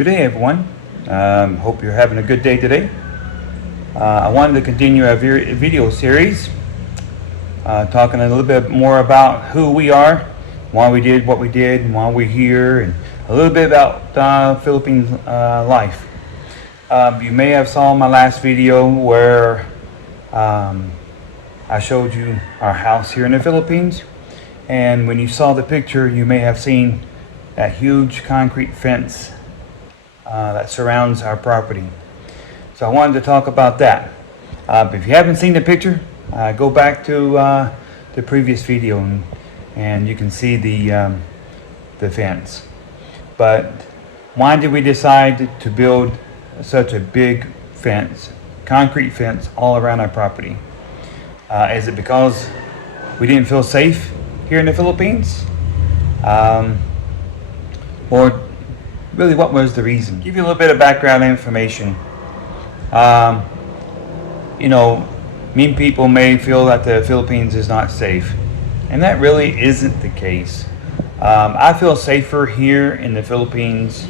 Good day, everyone. Hope you're having a good day today. I wanted to continue our video series, talking a little bit more about who we are, why we did what we did, and why we're here, and a little bit about Philippine life. You may have saw my last video where I showed you our house here in the Philippines, and when you saw the picture, you may have seen that huge concrete fence that surrounds our property. So I wanted to talk about that. If you haven't seen the picture, go back to the previous video and you can see the fence. But why did we decide to build such a big fence, concrete fence, all around our property? Is it because we didn't feel safe here in the Philippines? Or really, what was the reason? Give you a little bit of background information. Many people may feel that the Philippines is not safe, and that really isn't the case. I feel safer here in the Philippines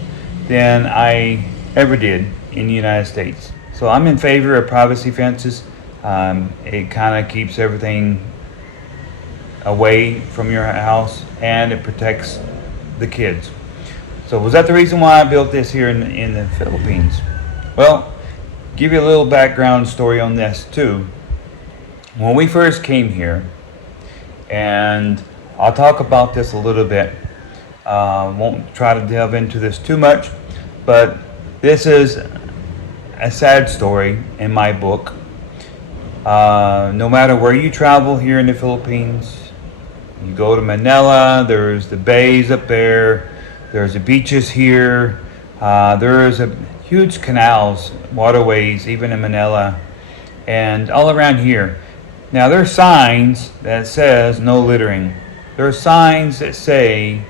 than I ever did in the United States. So I'm in favor of privacy fences. It kind of keeps everything away from your house, and it protects the kids. So was that the reason why I built this here in the Philippines? Well, give you a little background story on this too. When we first came here, and I'll talk about this a little bit, won't try to delve into this too much, but this is a sad story in my book. No matter where you travel here in the Philippines, you go to Manila, there's the bays up there, there's the beaches here, there's a huge canals, waterways, even in Manila, and all around here. Now there's signs that says no littering. There are signs that say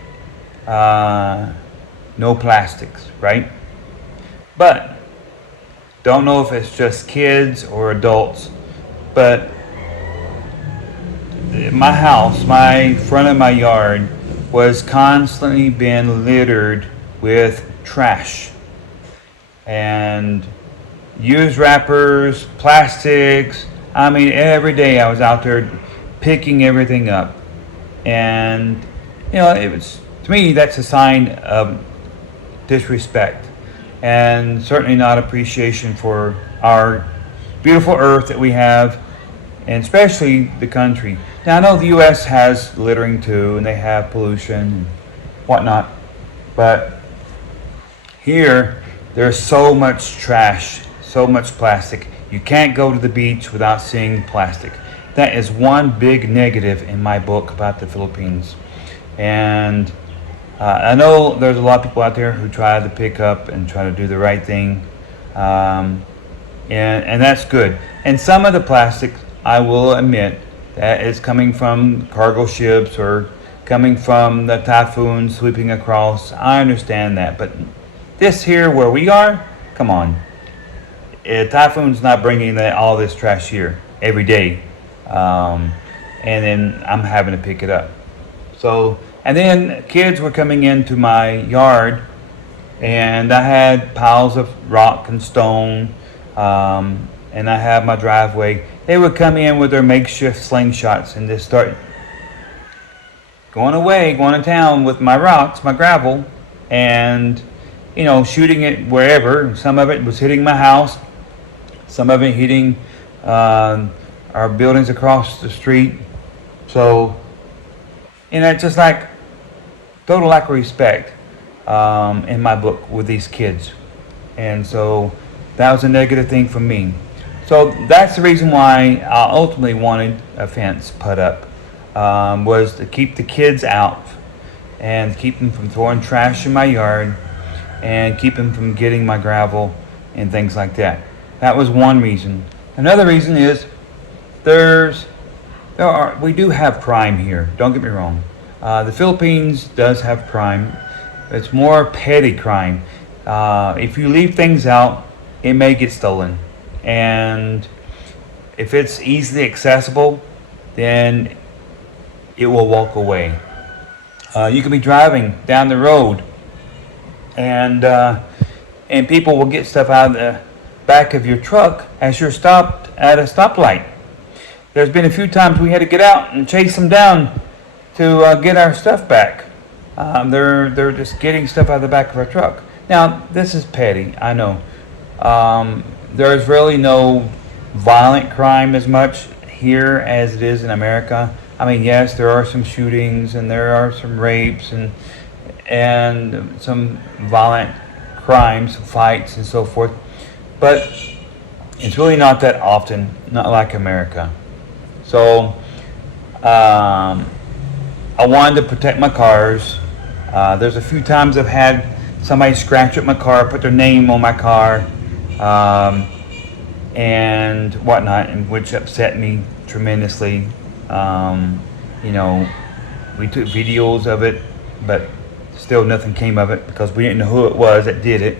no plastics, right? But don't know if it's just kids or adults, but my house, my front of my yard was constantly being littered with trash and used wrappers, plastics. I mean, every day I was out there picking everything up, and it was, to me, that's a sign of disrespect and certainly not appreciation for our beautiful earth that we have, and especially the country. Now I know the U.S. has littering too, and they have pollution and whatnot, but here there's so much trash, so much plastic. You can't go to the beach without seeing plastic. That is one big negative in my book about the Philippines. And I know there's a lot of people out there who try to pick up and try to do the right thing, and that's good. And some of the plastic, I will admit, that is coming from cargo ships or coming from the typhoon sweeping across. I understand that, but this here where we are, come on. A typhoon's not bringing all this trash here every day, and then I'm having to pick it up. So, and then kids were coming into my yard, and I had piles of rock and stone, and I have my driveway. They would come in with their makeshift slingshots and just start going to town with my rocks, my gravel, and shooting it wherever. Some of it was hitting my house, some of it hitting our buildings across the street. So, it's just like total lack of respect in my book with these kids, and so that was a negative thing for me. So that's the reason why I ultimately wanted a fence put up, was to keep the kids out and keep them from throwing trash in my yard and keep them from getting my gravel and things like that. That was one reason. Another reason is we do have crime here. Don't get me wrong. The Philippines does have crime. It's more petty crime. If you leave things out, it may get stolen. And if it's easily accessible, then it will walk away. You can be driving down the road and and people will get stuff out of the back of your truck as you're stopped at a stoplight. There's been a few times we had to get out and chase them down to get our stuff back. They're just getting stuff out of the back of our truck. Now, this is petty, I know. There's really no violent crime as much here as it is in America. I mean, yes, there are some shootings and there are some rapes and some violent crimes, fights and so forth, but it's really not that often, not like America. So I wanted to protect my cars. There's a few times I've had somebody scratch up my car, put their name on my car, and whatnot, and which upset me tremendously. You know, we took videos of it, but still nothing came of it because we didn't know who it was that did it.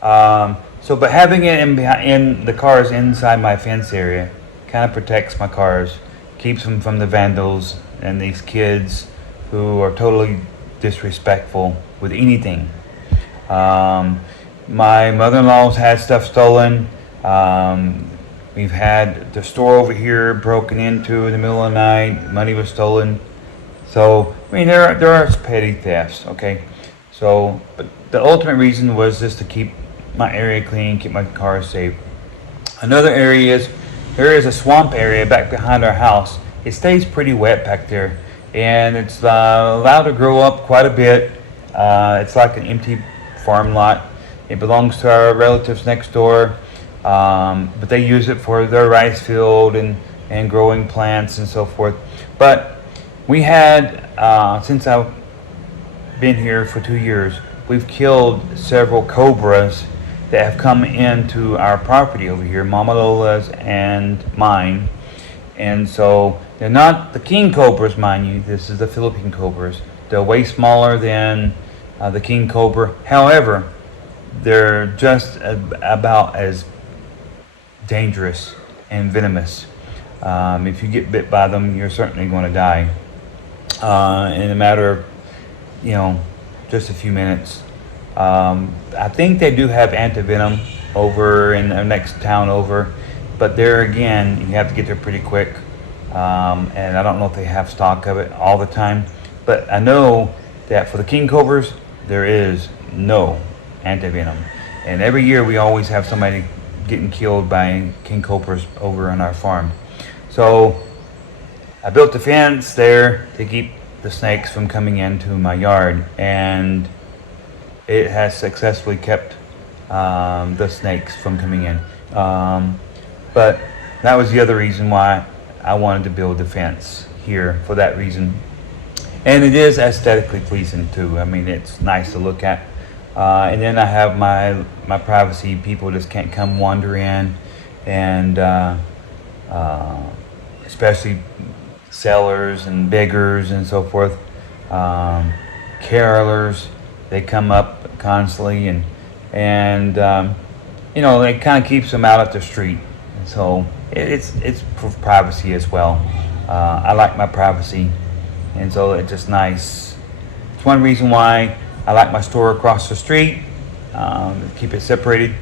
But having it in the cars inside my fence area kind of protects my cars, keeps them from the vandals and these kids who are totally disrespectful with anything. My mother-in-law's had stuff stolen. We've had the store over here broken into in the middle of the night. Money was stolen. So, I mean, there are petty thefts, okay? So, but the ultimate reason was just to keep my area clean, keep my cars safe. Another area is, there is a swamp area back behind our house. It stays pretty wet back there, and it's allowed to grow up quite a bit. It's like an empty farm lot. It belongs to our relatives next door, but they use it for their rice field and growing plants and so forth. But we had, since I've been here for 2 years, we've killed several cobras that have come into our property over here, Mama Lola's and mine. And so they're not the king cobras, mind you. This is the Philippine cobras. They're way smaller than the king cobra. However, they're just about as dangerous and venomous. If you get bit by them, you're certainly going to die in a matter of, just a few minutes. I think they do have antivenom over in the next town over, but there again, you have to get there pretty quick. And I don't know if they have stock of it all the time, but I know that for the king cobras, there is no antivenom. And every year we always have somebody getting killed by king cobras over on our farm. So I built a fence there to keep the snakes from coming into my yard, and it has successfully kept the snakes from coming in. But that was the other reason why I wanted to build the fence here, for that reason. And it is aesthetically pleasing too. I mean, it's nice to look at. And then I have my privacy. People just can't come wander in, and especially sellers and beggars and so forth, carolers, they come up constantly, and it kind of keeps them out at the street. So it's for privacy as well. I like my privacy, and so it's just nice. It's one reason why I like my store across the street, keep it separated.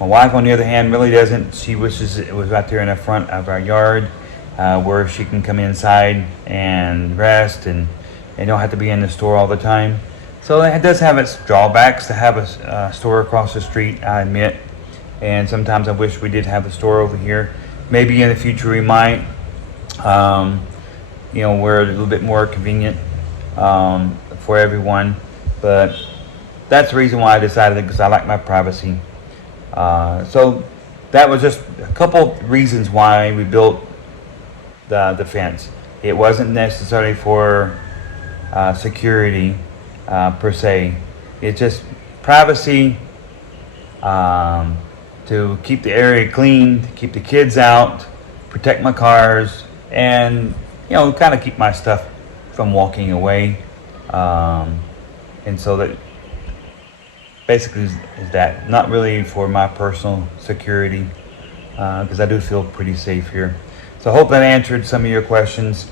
My wife, on the other hand, really doesn't. She wishes it was right there in the front of our yard, where she can come inside and rest and don't have to be in the store all the time. So it does have its drawbacks to have a store across the street, I admit. And sometimes I wish we did have the store over here. Maybe in the future we might, where it's a little bit more convenient for everyone. But that's the reason why I decided it, because I like my privacy. So that was just a couple reasons why we built the fence. It wasn't necessarily for security per se. It's just privacy, to keep the area clean, to keep the kids out, protect my cars, and kind of keep my stuff from walking away. And so that basically is that. Not really for my personal security, because I do feel pretty safe here. So I hope that answered some of your questions.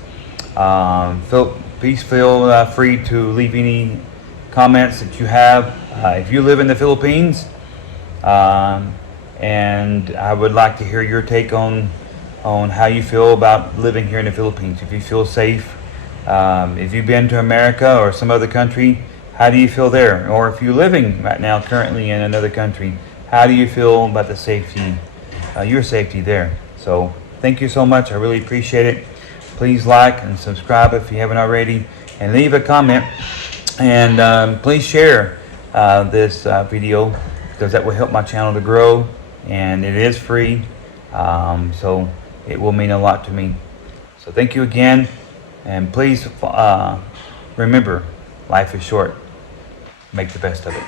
Please feel free to leave any comments that you have. If you live in the Philippines, um, and I would like to hear your take on how you feel about living here in the Philippines. If you feel safe, if you've been to America or some other country, how do you feel there? Or if you're living right now currently in another country, how do you feel about the safety, your safety there? So thank you so much. I really appreciate it. Please like and subscribe if you haven't already, and leave a comment. And please share this video, because that will help my channel to grow, and it is free. So it will mean a lot to me. So thank you again, and please remember, life is short. Make the best of it.